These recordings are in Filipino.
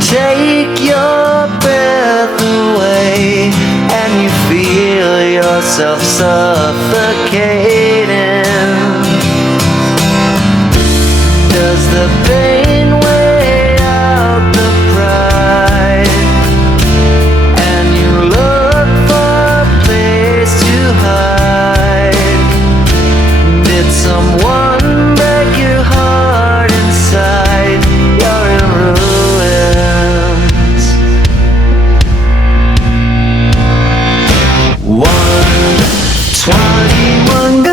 take your breath away, and you feel yourself suffocating. Does the pain weigh out the pride, and you look for a place to hide? Did someone break your heart inside? You're in ruins. 121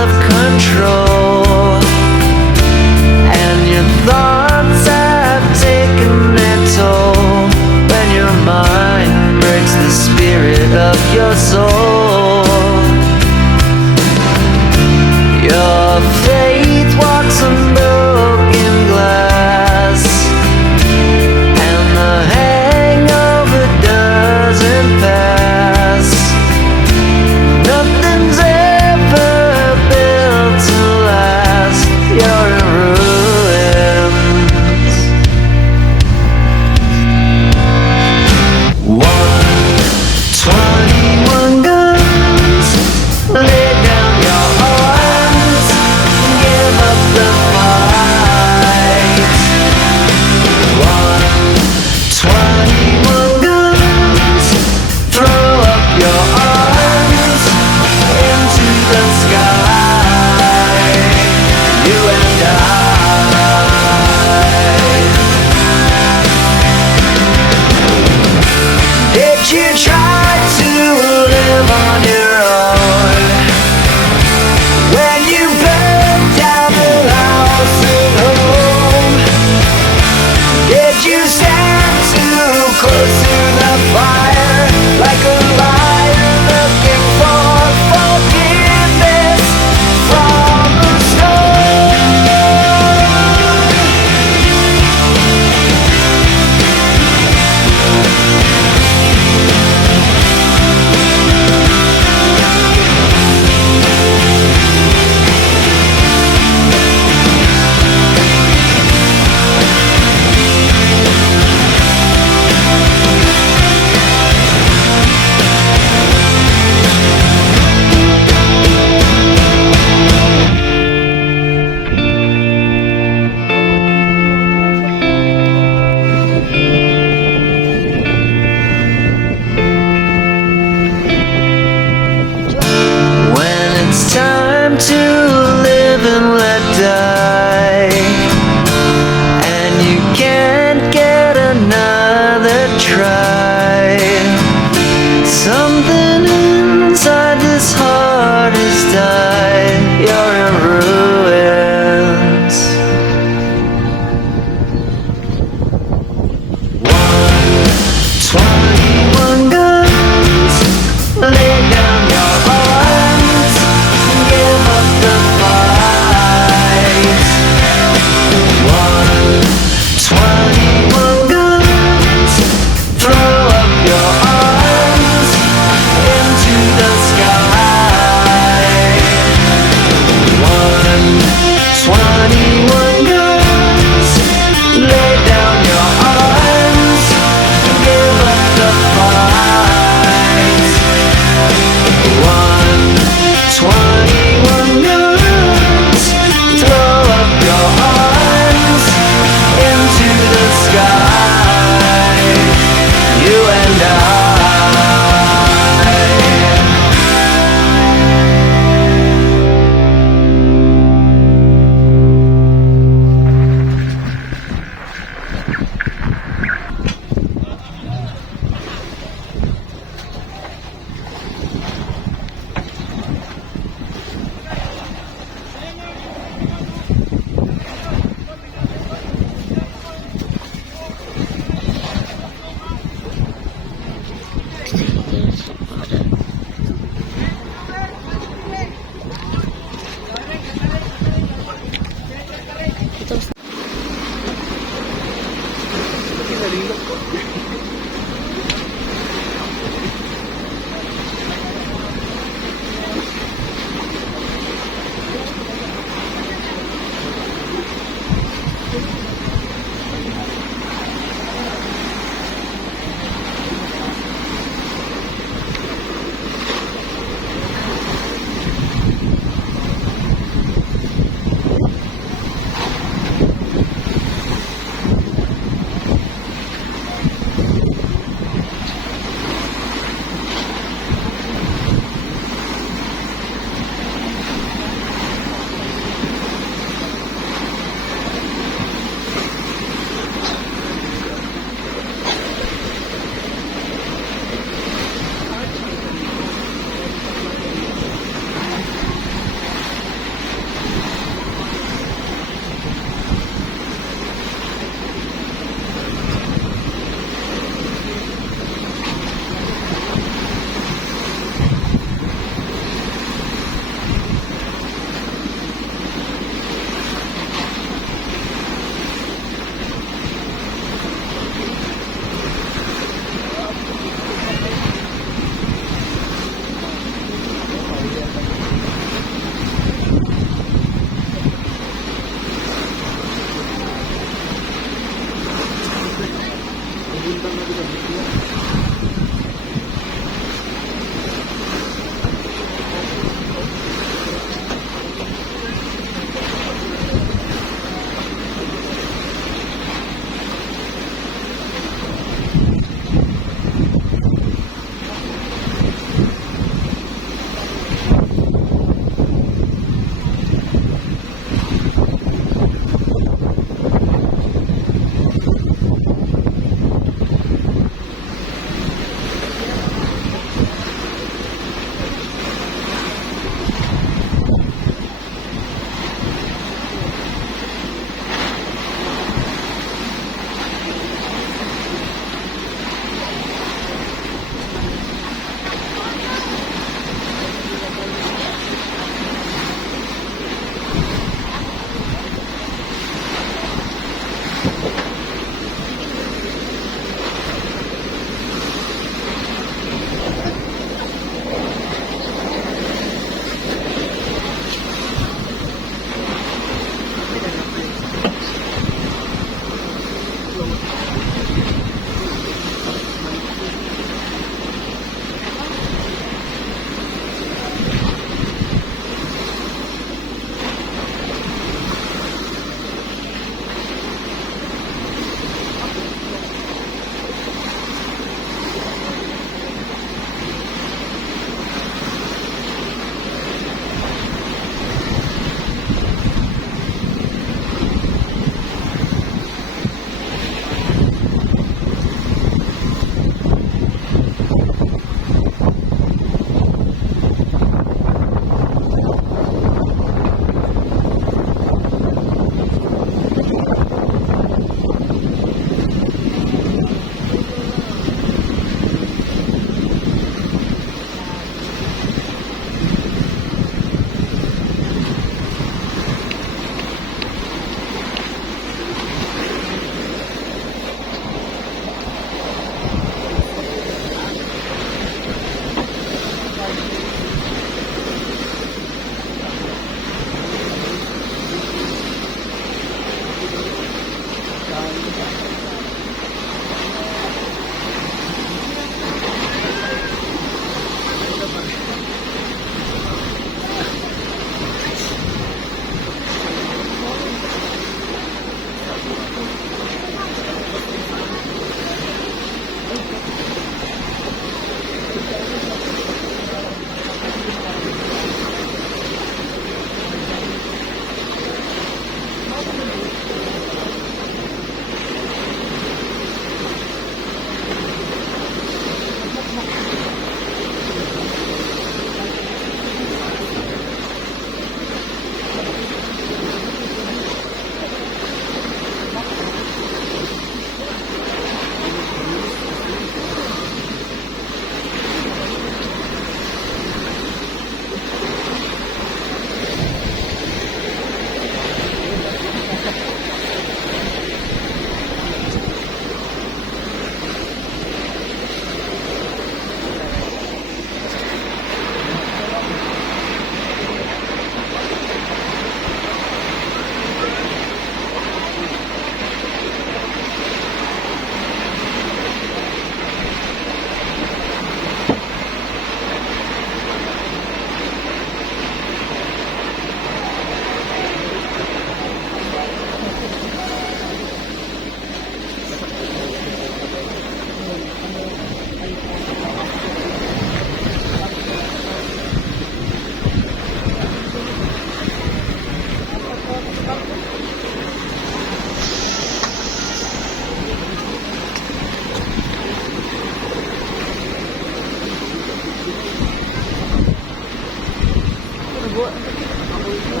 Subo. Ako ito.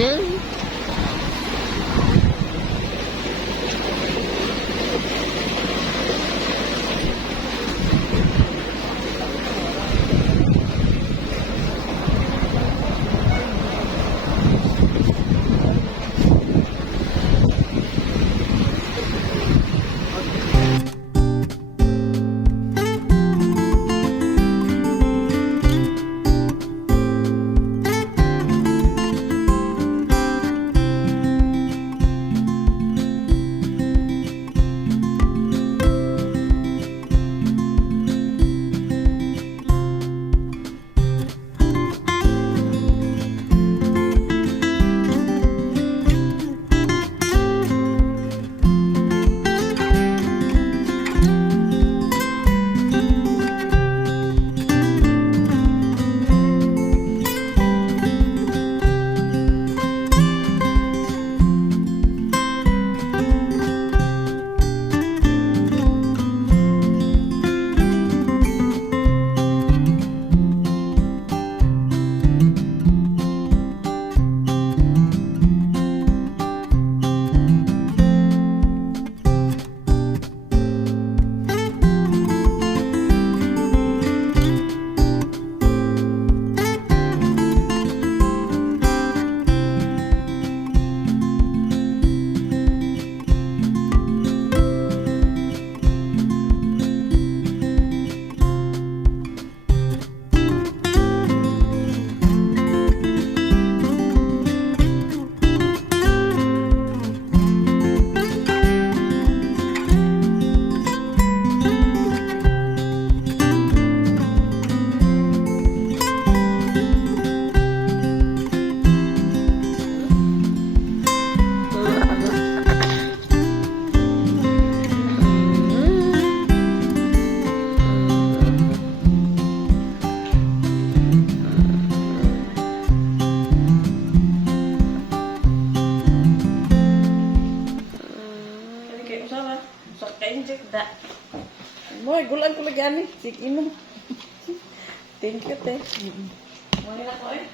Then, Moy, gulan ko lagi ani. Sige, inom. Thank you, te. Moy na ko eh.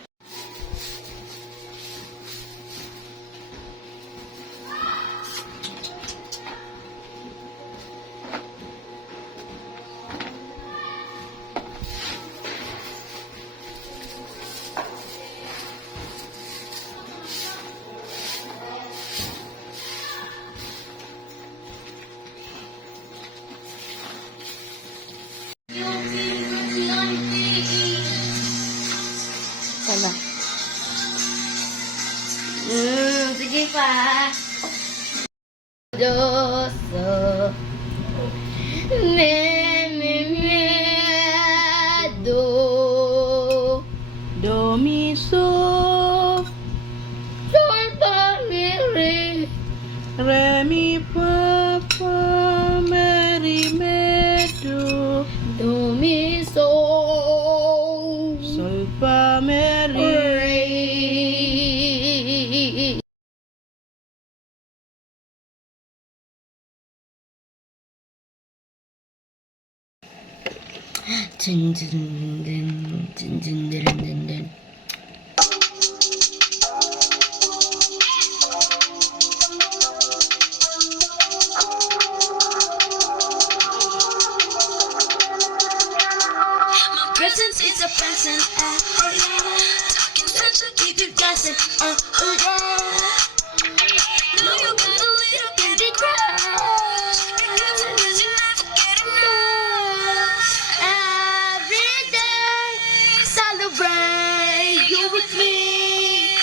Sana. Sige pa. Doso. Do. Do, mi, so. Sol, fa, mi, re. Re, mi, fa, fa, me, ri, me, do. Do, mi, sol. Sol, fa, me, ri. Re. Dun, dun, dun, dun, dun, dun, dun, dun. My presence is a present. Talking French, I keep you guessing. Know you got a little bit of crush. Because you never get enough. Every day, celebrate you with me.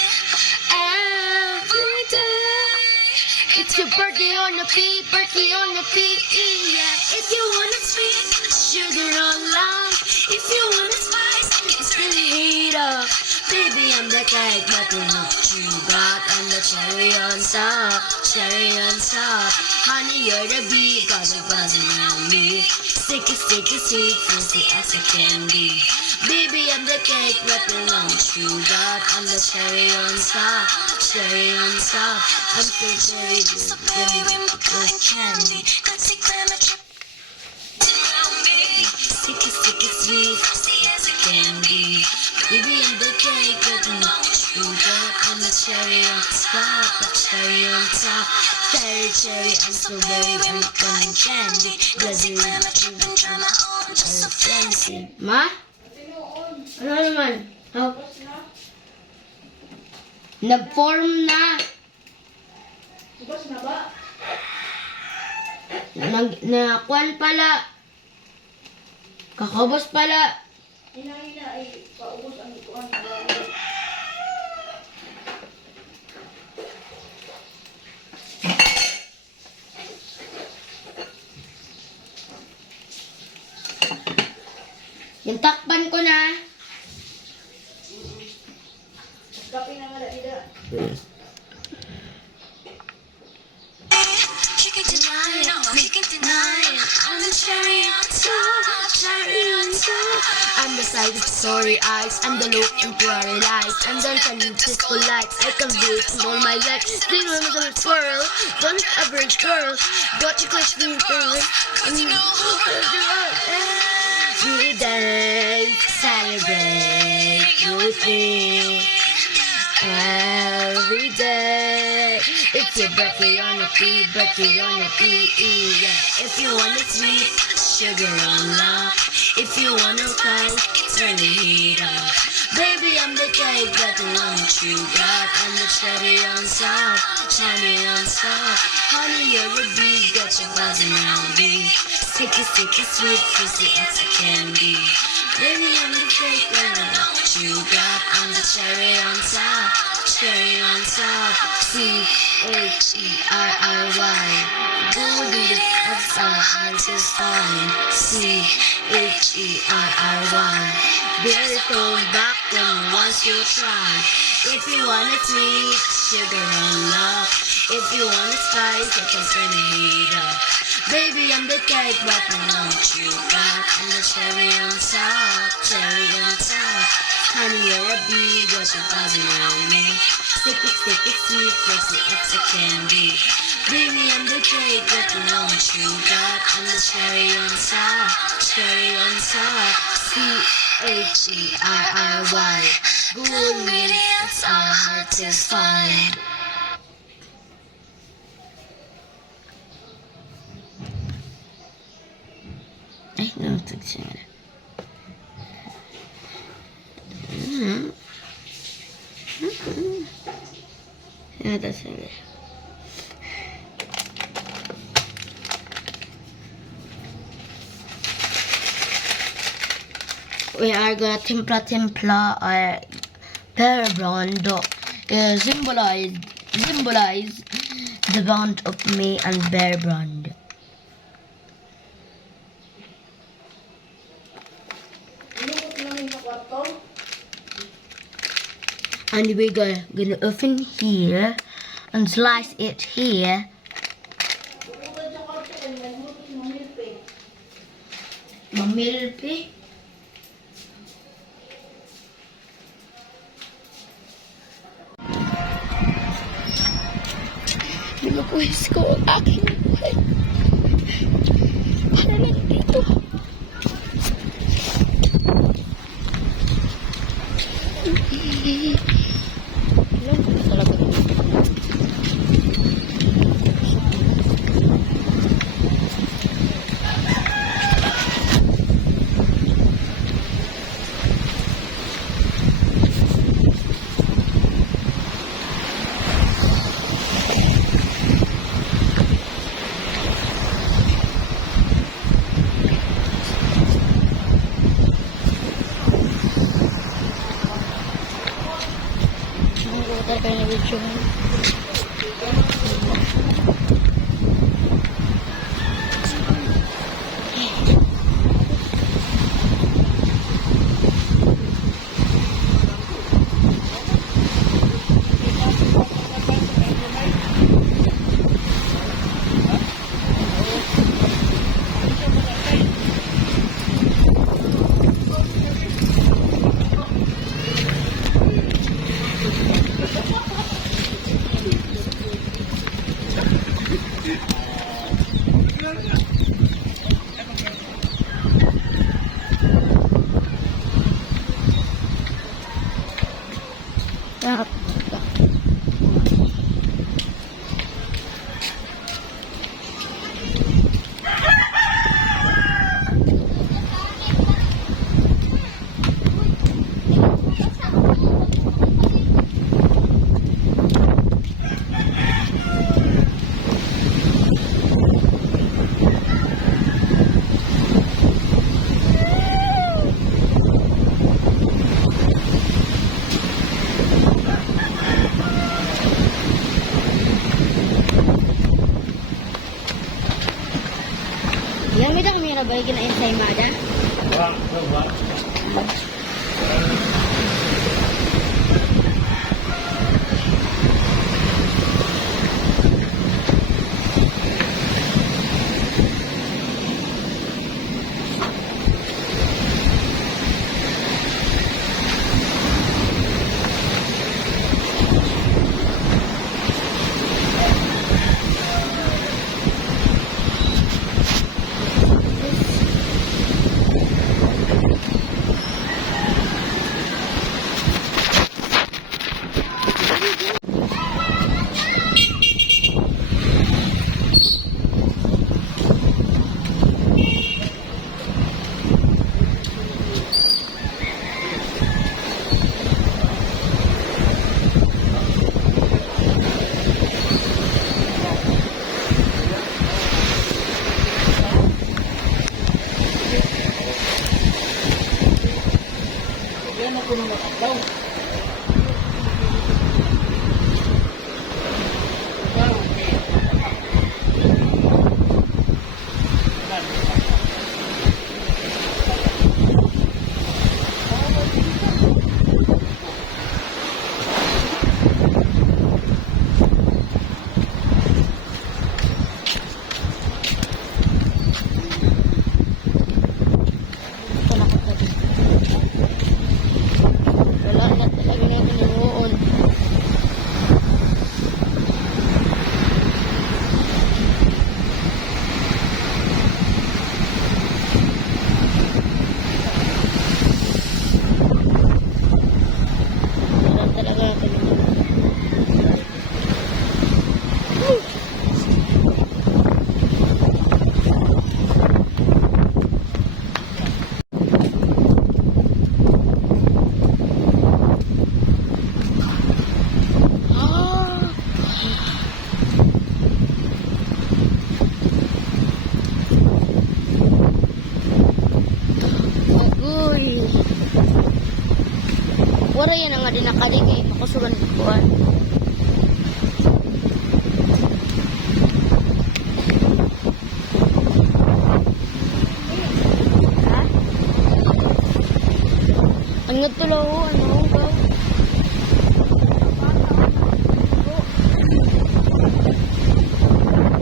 Every day, it's your birthday on the feet, birthday on the feet. Yeah, If you want it sweet, sugar on love. If you want it spice, it's really heat up. Baby, I'm the cake, nothing what you got. I'm the cherry on top, cherry on top. Honey, you're the bee, got it buzzing around me. Sticky, sticky, sweet, fancy as a candy. Baby, I'm the cake with the long sugar. I'm the cherry on top, cherry on top. I'm so very good candy. Sticky, sticky, sweet, candy. Baby, I'm the cake with the long sugar. I'm the cherry on top, the cherry on top. Cherry, cherry, I'm so very good candy. Glazzy, fancy. Ma? Ano naman? Oh. Nag-form na. Subas na ba? Nakwan pala. Kakabos pala. Hina-hina ay paubos ang ikuan. Yung takpan ko na. Kapi na nga na ida. She can deny it, no, he can deny it. I'm the cherry on top, cherry on top. I'm the side with sorry eyes, I'm the look and paradise. I'm the kind with disco lights, I can do it in all my life. Sing with a squirrel, don't average girl. Got your clutch me girl, and you know we dance, celebrate with me. Every day, it's your birthday on the P, birthday on the P, yeah. If you want it sweet, sugar on love. If you want to spice, turn the heat up. Baby, I'm the cake that the one that you got. I'm the cherry on top, cherry on top. Honey, you're a bee, got your buzzing around me. Sticky, sticky, sweet, fizzy as a candy. Baby, I'm the cake that I know what you got. I'm the cherry on top, cherry on top. C-H-E-R-R-Y. Goldie, that's our hearts is fine. C-H-E-R-R-Y. Better throw back when once you try. If you want it sweet, sugar on love. If you want it spice, I can turn the heat up. Baby, I'm the cake, but I know what you got. I'm the cherry on top, cherry on top. Honey, you're a bee, got your buzzing around me. Sticky, sticky, sweet, fizzy, it's a candy. Baby, I'm the cake, but I know what you got. I'm the cherry on top, cherry on top. C-H-E-R-R-Y. Good meetings, our heart is fine. Ay, namatag siya. Namatag siya. We are gonna timpla our pear brand symbolize the bond of me and Bear Brand. Inukot namin sa kwarto. And we're gonna open here and slice it here. Ukutan sa kwarto kung naglutos ng milpe. Mamilpi. Binukuhis ko ang aking buhay. Para lang dito. Alam ko na talaga. Talaga na video. Sarap. Yang midang mira ba yung ensaymada? Yan ako ng matataw. Wala na talaga na tinuon. Wala talaga na tinuon. Ah! Agoy. Wala yan ang nga din nakaling eh. Makusugan ko kuhan. Ha? Ang nagtulaw, ano ba?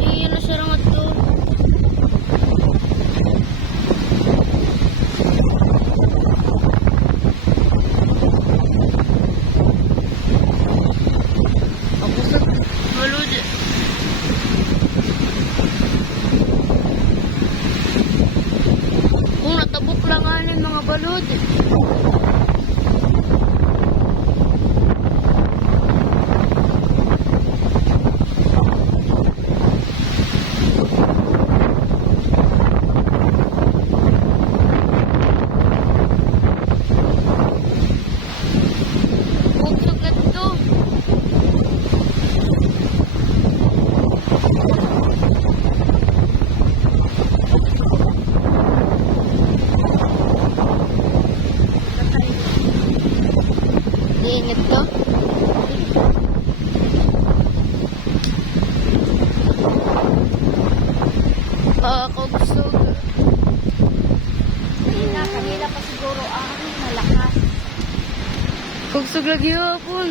Iyan na siya lang ito. Ako sa malud. Kung natabok lang nga ng mga balod. Bugsog na ito. Diingat to. Kugsog. Kanila pa siguro ang malakas. Kugsog lagi hapon.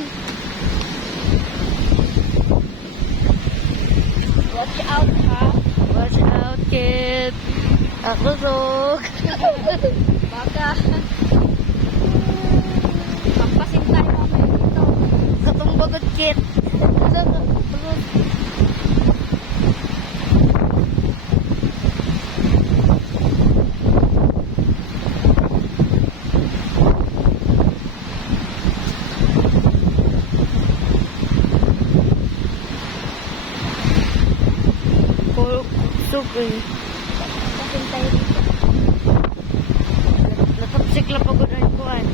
Watch out ha. Watch out, kid. Ako rog. Baka. Pampasin tayo mamaya dito. Katong bagot, kid. Uy. Natapsik lang pagod ang kuhan.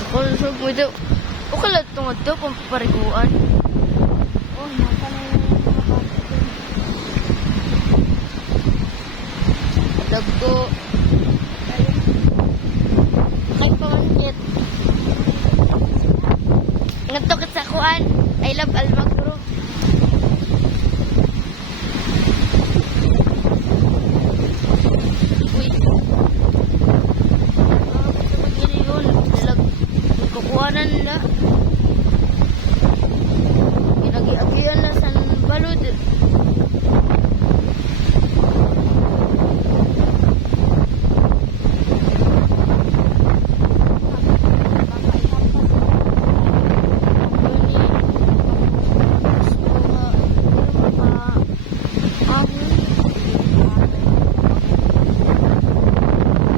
Kakulusog mo daw. O kalat tungod daw kung pariguan. Oh, nasa na yung mga bata doon. Dagko. Kay pamangkit. Nagtukit sa kuan. I love Almagro. Uy. Gusto ko yun. Kukuhanan nila. Pinag-iagian na sa balod.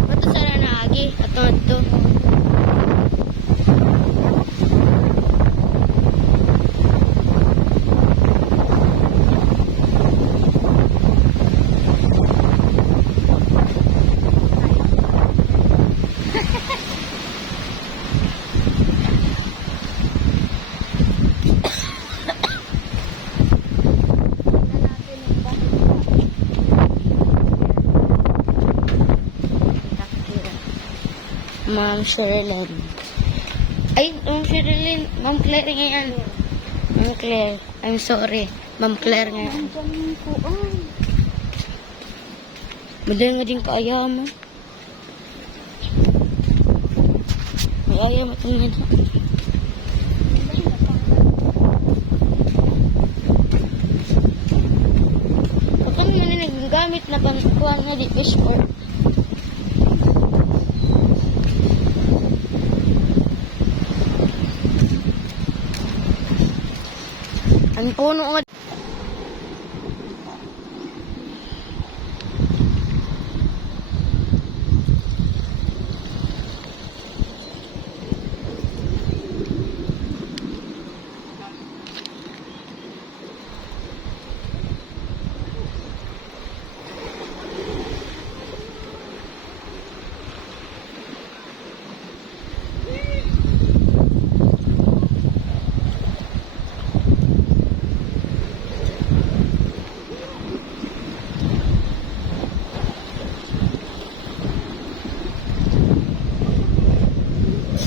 Bato sana naagi. Ato. Ma'am Sherilyn. Ay, Ma'am Sherilyn. Ma'am Claire ngayon. Ma'am Claire. I'm sorry. Ma'am Claire ngayon. Madali nga din kaaya mo. May aya mo ito nga. Baka naman na nagagamit na pangkuhan nga di fish or ang puno nga.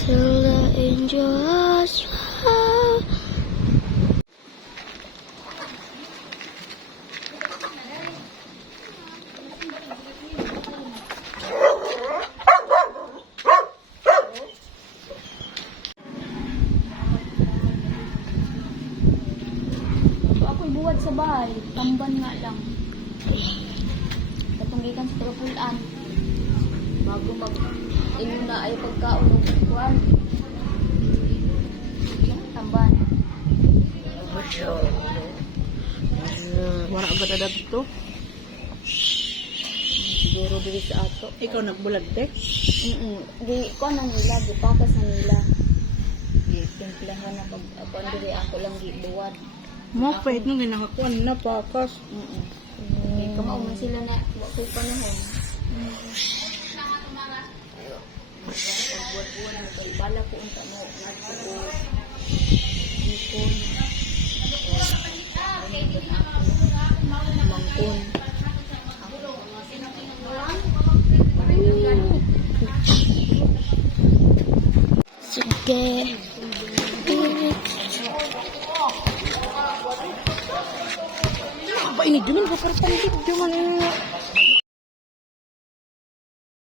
Till the angels fall. Ako'y buwad sa bahay, tamban nga lang. Katunggikan sa trapulan. Bago mag-ino na ay pagkaon ng kuwan. Tamban. Wala ba na dito? Siguro dili sa ato. Ikaw nagbulag, te? Di ko na nila, di pakas na nila. Di timplahan na pag ako dili ako lang gibuwad. Mo, pwede nung ginakakuan na pakas. Di kamao man sila na wako'y panahon. Pagbuwad-buwad na kay bala ko unta mo nagpo ipon. Mangkon. Sige. Apa ini? Diman ko parang video man.